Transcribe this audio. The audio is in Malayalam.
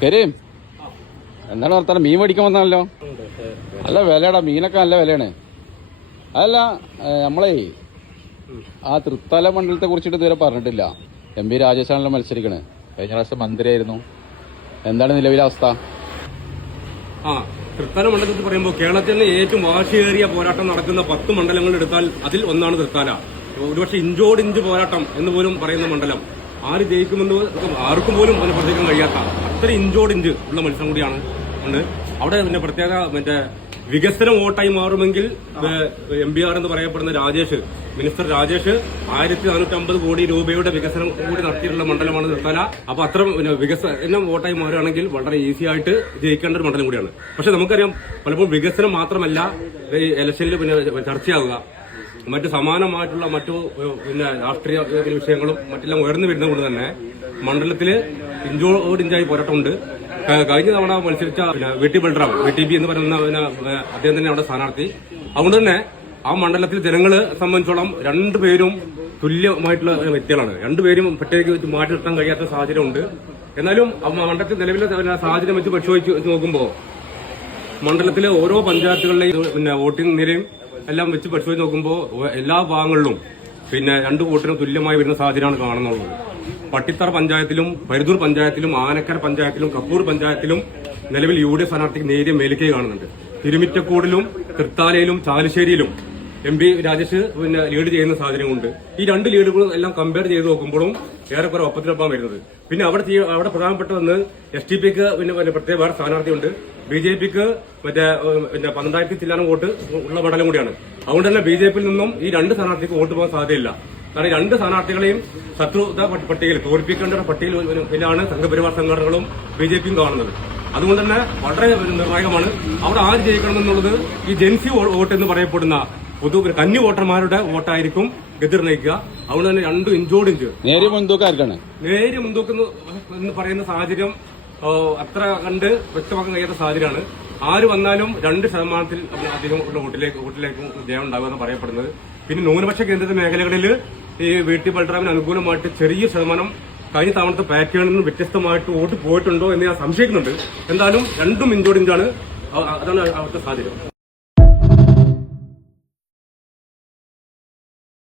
കരീം, എന്താണ് വർത്താനം? മീൻ മേടിക്കാൻ വന്നാണല്ലോ. നല്ല വിലയാടാ, മീനൊക്കെ നല്ല വിലയാണ്. അതല്ല, നമ്മളെ ആ തൃത്താല മണ്ഡലത്തെ കുറിച്ചിട്ട് ഇതുവരെ പറഞ്ഞിട്ടില്ല. MP രാജേഷാണല്ലോ മത്സരിക്കണേ. കഴിഞ്ഞ പ്രാവശ്യം മന്ത്രിയായിരുന്നു. എന്താണ് നിലവിലെ അവസ്ഥ? തൃത്താല മണ്ഡലത്തിൽ പറയുമ്പോൾ കേരളത്തിൽ ഏറ്റവും വാശിയേറിയ പോരാട്ടം നടക്കുന്ന 10 മണ്ഡലങ്ങൾ എടുത്താൽ അതിൽ ഒന്നാണ് തൃത്താല. ഒരുപക്ഷെ ഇഞ്ചോടിഞ്ച് പോരാട്ടം എന്ന് പോലും പറയുന്ന മണ്ഡലം. ആര് ജയിക്കുമെന്ന് ആർക്കും പോലും അതിന് പ്രതീക്ഷിക്കാൻ കഴിയാത്ത അത്ര ഇഞ്ചോടിഞ്ച് ഉള്ള മത്സരം കൂടിയാണ് ഉണ്ട്. അവിടെ പിന്നെ പ്രത്യേക വികസനം വോട്ടായി മാറുമെങ്കിൽ MBR എന്ന് പറയപ്പെടുന്ന മിനിസ്റ്റർ രാജേഷ് 1450 കോടി രൂപയുടെ വികസനം കൂടി നടത്തിയിട്ടുള്ള മണ്ഡലമാണ് തൃത്താല. അപ്പൊ അത്ര വികസനം വോട്ടായി മാറുകയാണെങ്കിൽ വളരെ ഈസി ആയിട്ട് ജയിക്കേണ്ട ഒരു മണ്ഡലം കൂടിയാണ്. പക്ഷെ നമുക്കറിയാം, പലപ്പോഴും വികസനം മാത്രമല്ല ഈ ഇലക്ഷനിൽ ചർച്ചയാവുക, മറ്റു സമാനമായിട്ടുള്ള മറ്റു രാഷ്ട്രീയ വിഷയങ്ങളും മറ്റെല്ലാം ഉയർന്നു വരുന്നത് കൊണ്ട് തന്നെ മണ്ഡലത്തില് ഇഞ്ചോടിഞ്ചായി പോരാട്ടമുണ്ട്. കഴിഞ്ഞ തവണ മത്സരിച്ച VT ബൽറാം, VTB എന്ന് പറയുന്ന അദ്ദേഹം തന്നെ അവിടെ സ്ഥാനാർത്ഥി. അതുകൊണ്ട് തന്നെ ആ മണ്ഡലത്തിൽ ജനങ്ങളെ സംബന്ധിച്ചോളം രണ്ടുപേരും തുല്യമായിട്ടുള്ള വ്യക്തികളാണ്. രണ്ടുപേരും പട്ടികയ്ക്ക് വെച്ച് മാറ്റി നിർത്താൻ കഴിയാത്ത സാഹചര്യം ഉണ്ട്. എന്നാലും മണ്ഡലത്തിൽ നിലവിലെ സാഹചര്യം വെച്ച് പരിശോധിച്ച് നോക്കുമ്പോൾ മണ്ഡലത്തിലെ ഓരോ പഞ്ചായത്തുകളിലെയും വോട്ടിംഗ് നിലയും എല്ലാം വെച്ച് പരിശോധിച്ച് നോക്കുമ്പോൾ എല്ലാ ഭാഗങ്ങളിലും രണ്ട് വോട്ടിനും തുല്യമായി വരുന്ന സാഹചര്യമാണ് കാണുന്നത്. പട്ടിത്തറ പഞ്ചായത്തിലും പരുതൂർ പഞ്ചായത്തിലും ആനക്കര പഞ്ചായത്തിലും കപ്പൂർ പഞ്ചായത്തിലും നിലവിൽ UDF സ്ഥാനാർത്ഥിക്ക് നേരിയ മേൽക്കൈ കാണുന്നുണ്ട്. തിരുമിറ്റക്കോടിലും തൃത്താലയിലും ചാലശ്ശേരിയിലും MP രാജേഷ് ലീഡ് ചെയ്യുന്ന സാഹചര്യമുണ്ട്. ഈ രണ്ട് ലീഡുകളും എല്ലാം കമ്പയർ ചെയ്ത് നോക്കുമ്പോഴും ഏറെക്കുറെ ഒപ്പത്തിനൊപ്പം വരുന്നത്. പിന്നെ അവിടെ പ്രധാനപ്പെട്ടതെന്ന് STPക്ക് പ്രത്യേക വേറെ സ്ഥാനാർത്ഥിയുണ്ട്. BJPക്ക് 12,000 ചില്ലാനം വോട്ട് ഉള്ള മണ്ഡലം കൂടിയാണ്. അതുകൊണ്ട് തന്നെ BJPയിൽ നിന്നും ഈ രണ്ട് സ്ഥാനാർത്ഥിക്ക് വോട്ട് പോകാൻ സാധ്യതയില്ല. കാരണം രണ്ട് സ്ഥാനാർത്ഥികളെയും ശത്രുത പട്ടികയിൽ തോൽപ്പിക്കേണ്ട പട്ടികയിലാണ് സംഘപരിവാർ സംഘടനകളും BJPയും കാണുന്നത്. അതുകൊണ്ട് തന്നെ വളരെ നിർണായകമാണ് അവിടെ ആര് ജയിക്കണമെന്നുള്ളത്. ഈ ജെൻസി വോട്ട് എന്ന് പറയപ്പെടുന്ന കന്നി വോട്ടർമാരുടെ വോട്ടായിരിക്കും ഗതി നിർണ്ണയിക്കുക. അതുകൊണ്ട് തന്നെ രണ്ടും ഇഞ്ചോടിഞ്ച് നേരിയ മുൻതൂക്കം എന്ന് പറയുന്ന സാഹചര്യം അത്ര കണ്ട് വ്യക്തമാക്കാൻ കഴിയാത്ത സാഹചര്യമാണ്. ആര് വന്നാലും 2% അധികം ഉള്ള വോട്ടിലേക്കും ജയം ഉണ്ടാകുമെന്ന് പറയപ്പെടുന്നത്. പിന്നെ ന്യൂനപക്ഷ കേന്ദ്രിത മേഖലകളിൽ ഈ VT ബൽറാമിന് അനുകൂലമായിട്ട് ചെറിയ ശതമാനം കഴിഞ്ഞ തവണത്തെ പാറ്റേണിൽ നിന്ന് വ്യത്യസ്തമായിട്ട് വോട്ട് പോയിട്ടുണ്ടോ എന്ന് ഞാൻ സംശയിക്കുന്നുണ്ട്. എന്തായാലും രണ്ടും ഇഞ്ചോടിഞ്ചാണ്. അതാണ് അവിടുത്തെ സാഹചര്യം.